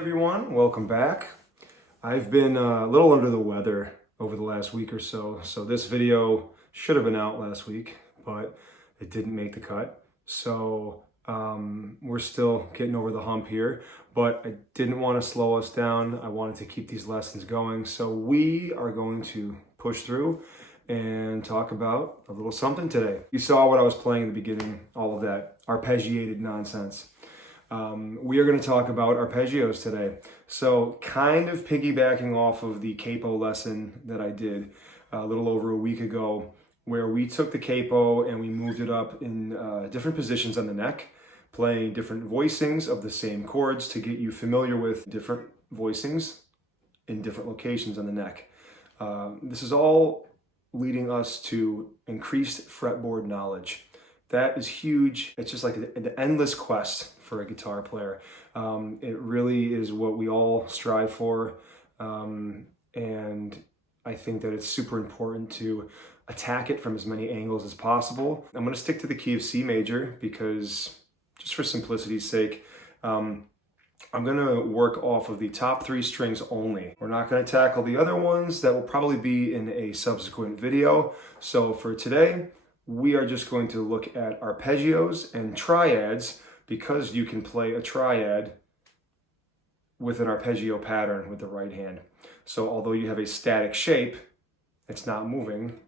Everyone, welcome back. I've been a little under the weather over the last week or so this video should have been out last week, but it didn't make the cut. So we're still getting over the hump here, but I didn't want to slow us down. I wanted to keep these lessons going, so we are going to push through and talk about a little something today. You saw what I was playing in the beginning, all of that arpeggiated nonsense. We are going to talk about arpeggios today. So kind of piggybacking off of the capo lesson that I did a little over a week ago, where we took the capo and we moved it up in different positions on the neck, playing different voicings of the same chords to get you familiar with different voicings in different locations on the neck. This is all leading us to increased fretboard knowledge. That is huge. It's just like an endless quest for a guitar player. It really is what we all strive for. And I think that it's super important to attack it from as many angles as possible. I'm going to stick to the key of C major because, just for simplicity's sake, I'm going to work off of the top 3 strings only. We're not going to tackle the other ones. That will probably be in a subsequent video. So for today, we are just going to look at arpeggios and triads, because you can play a triad with an arpeggio pattern with the right hand. So although you have a static shape, it's not moving,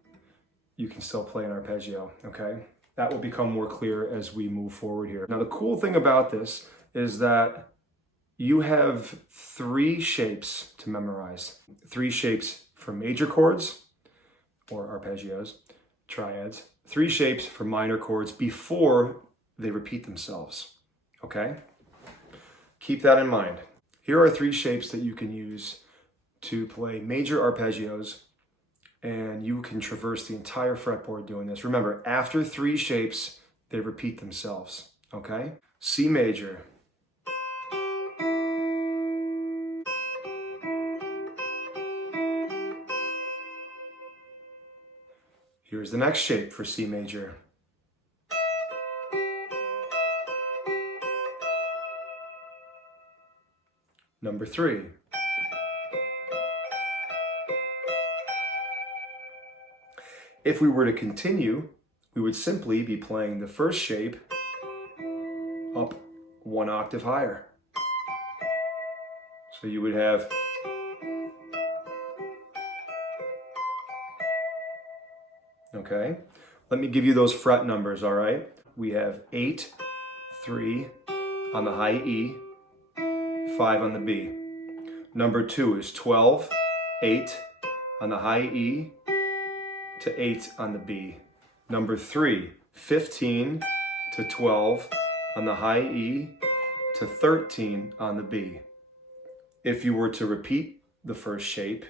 you can still play an arpeggio, okay? That will become more clear as we move forward here. Now the cool thing about this is that you have 3 shapes to memorize. 3 shapes for major chords, or arpeggios, triads. 3 shapes for minor chords before they repeat themselves, okay? Keep that in mind. Here are 3 shapes that you can use to play major arpeggios, and you can traverse the entire fretboard doing this. Remember, after 3 shapes, they repeat themselves, okay? C major. Here's the next shape for C major. Number 3. If we were to continue, we would simply be playing the first shape up 1 octave higher. So you would have okay? Let me give you those fret numbers, all right? We have 8, 3 on the high E, 5 on the B. Number 2 is 12, 8 on the high E to 8 on the B. Number 3, 15 to 12 on the high E to 13 on the B. If you were to repeat the first shape,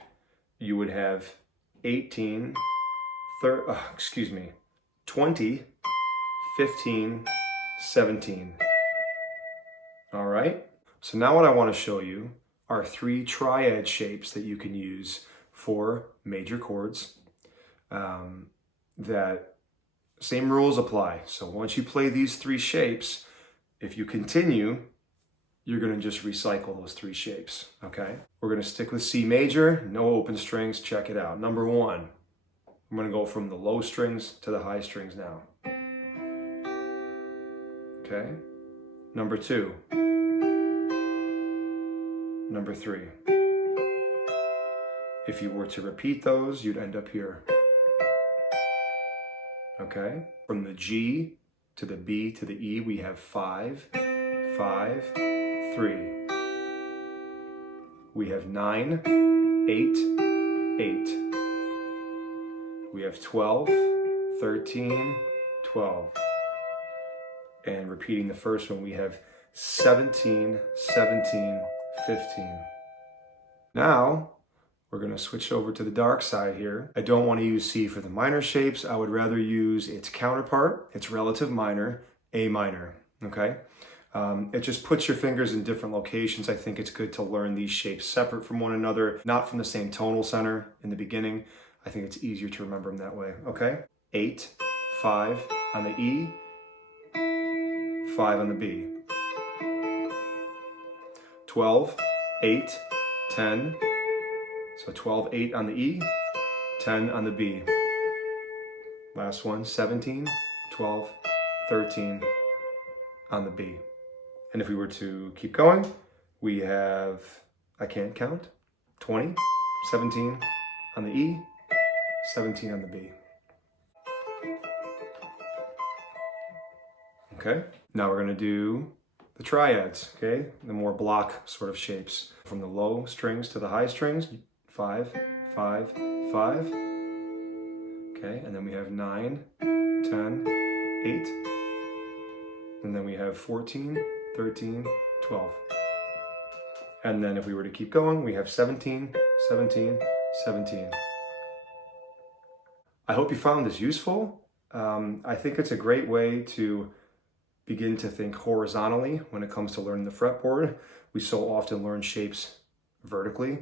you would have 18, 20, 15, 17. All right? So now what I want to show you are 3 triad shapes that you can use for major chords. That same rules apply. So once you play these 3 shapes, if you continue, you're going to just recycle those 3 shapes, okay? We're going to stick with C major, no open strings. Check it out. Number 1. I'm going to go from the low strings to the high strings now. Okay? Number 2. Number 3. If you were to repeat those, you'd end up here. Okay? From the G to the B to the E, we have 5, 5, 3. We have 9, 8, 8. We have 12, 13, 12. And repeating the first one, we have 17, 17, 15. Now, we're going to switch over to the dark side here. I don't want to use C for the minor shapes. I would rather use its counterpart, its relative minor, A minor, okay? It just puts your fingers in different locations. I think it's good to learn these shapes separate from one another, not from the same tonal center in the beginning. I think it's easier to remember them that way, okay? 8, 5 on the E, 5 on the B. 12, 8, 10. So 12, 8 on the E, 10 on the B. Last one, 17, 12, 13 on the B. And if we were to keep going, we have, I can't count, 20, 17 on the E, 17 on the B. Okay, now we're gonna do the triads, okay? The more block sort of shapes. From the low strings to the high strings, 5, 5, 5. Okay, and then we have 9, 10, 8. And then we have 14, 13, 12. And then if we were to keep going, we have 17, 17, 17. I hope you found this useful. I think it's a great way to begin to think horizontally when it comes to learning the fretboard. We so often learn shapes vertically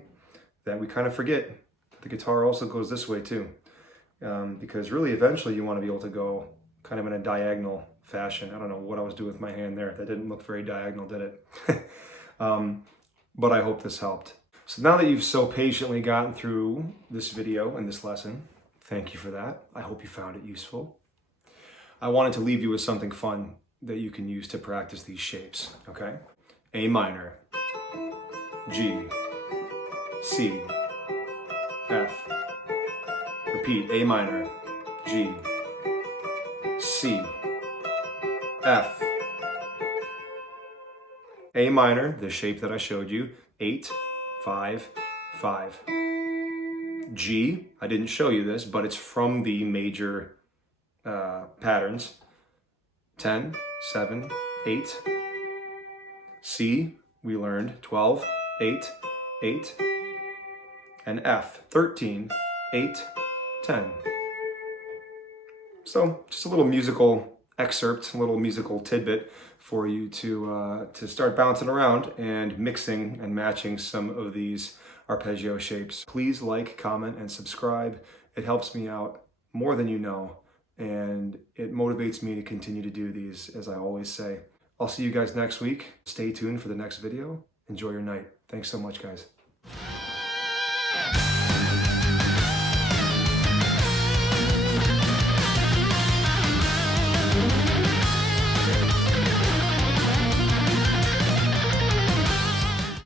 that we kind of forget that the guitar also goes this way too. Because really eventually you want to be able to go kind of in a diagonal fashion. I don't know what I was doing with my hand there. That didn't look very diagonal, did it? But I hope this helped. So now that you've so patiently gotten through this video and this lesson, thank you for that. I hope you found it useful. I wanted to leave you with something fun that you can use to practice these shapes, okay? A minor, G, C, F. Repeat, A minor, G, C, F. A minor, the shape that I showed you, 8, 5, 5. G, I didn't show you this, but it's from the major patterns. 10, 7, 8. C, we learned 12, 8, 8. And F, 13, 8, 10. So just a little musical excerpt, a little musical tidbit for you to start bouncing around and mixing and matching some of these arpeggio shapes. Please like, comment, and subscribe. It helps me out more than you know, and it motivates me to continue to do these, as I always say. I'll see you guys next week. Stay tuned for the next video. Enjoy your night. Thanks so much, guys.